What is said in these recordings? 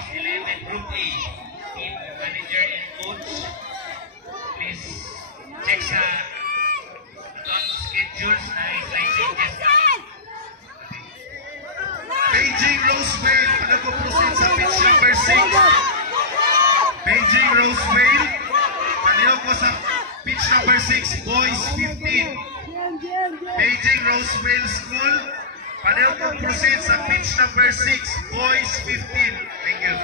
Mayors 11 Group A. Team manager and coach. Please check sa schedules na slight changes. Beijing Rosevale, nag-proceed sa pitch number 6. Beijing Rosevale, panayo ko sa pitch number 6, boys 15. Beijing Rosevale School, panayo ko proceed sa pitch number 6, boys 15. Thank you.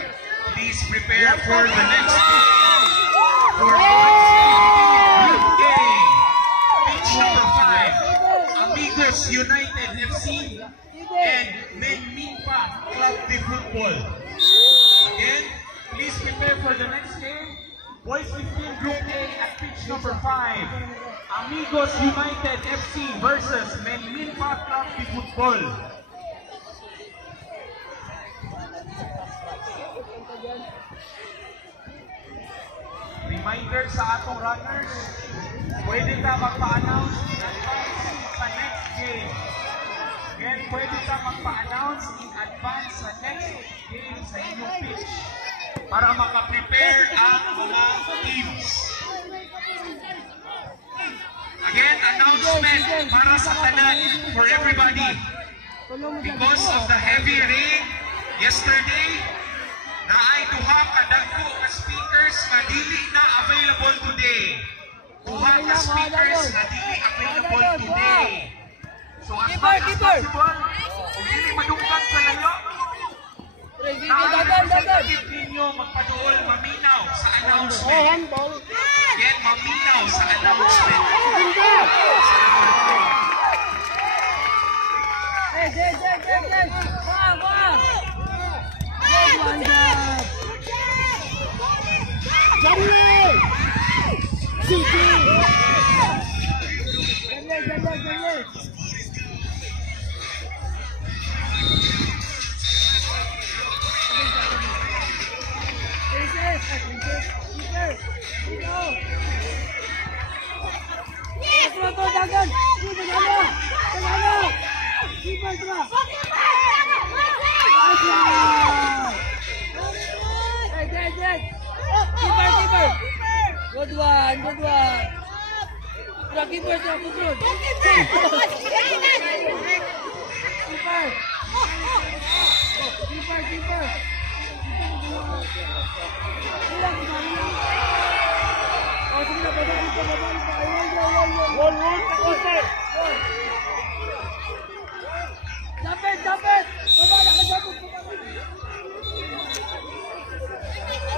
Please prepare for the next pitch. For boys 15, Group A. Pitch number 5, Amigos United FC and Menminpa Club de Football. Again, please prepare for the next game. Boys 15 Group A at pitch number 5. Amigos United FC versus Menminpa Club de Football. Reminder sa atong runners, pwede ka magpa-announce in advance sa next game. Again, pwede ka magpa-announce in advance sa next game sa inyong pitch para makaprepare ang mga teams. Again, announcement para sa tanan for everybody. Because of the heavy rain yesterday, na ay duha ka dagko nga speakers nga dili na available today. Duha ka speakers nga dili available today. So as much as possible, kung hindi madungkag sa layo, nakakasagagit ninyo magpaduol maminaw sa announcement. Again, maminaw sa announcement. Good one, good one. Keeper, keeper.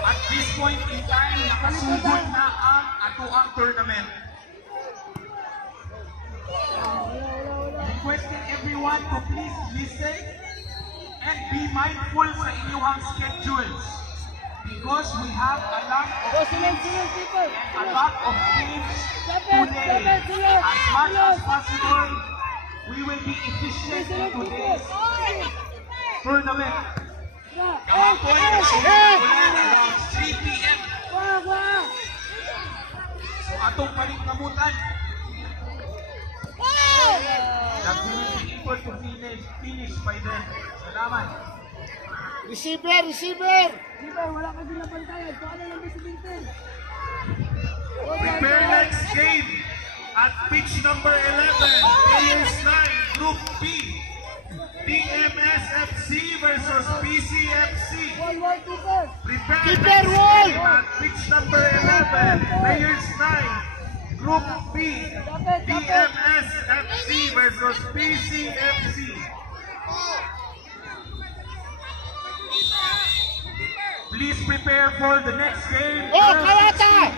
At this point in time, nakasugod na ang atuang tournament. Requesting everyone to please listen and be mindful sa inyong schedules because we have a lot of games today. As much as possible, we will be efficient in today's tournament. Kahapon, nagsimulan around 3 p.m. So atong palingamutan, that we will be able to finish by then. Salamat. Receiver, receiver. Wala ka din napantayan. Paano lang ba si Vincent? Prepare next game at pitch number 11, Mayors 9, Group B. DMS FC versus PCFC. Prepare next game at pitch number 11, Mayors 9, Group B. DMS FC versus PCFC. Please prepare for the next game. Oh, Kawata!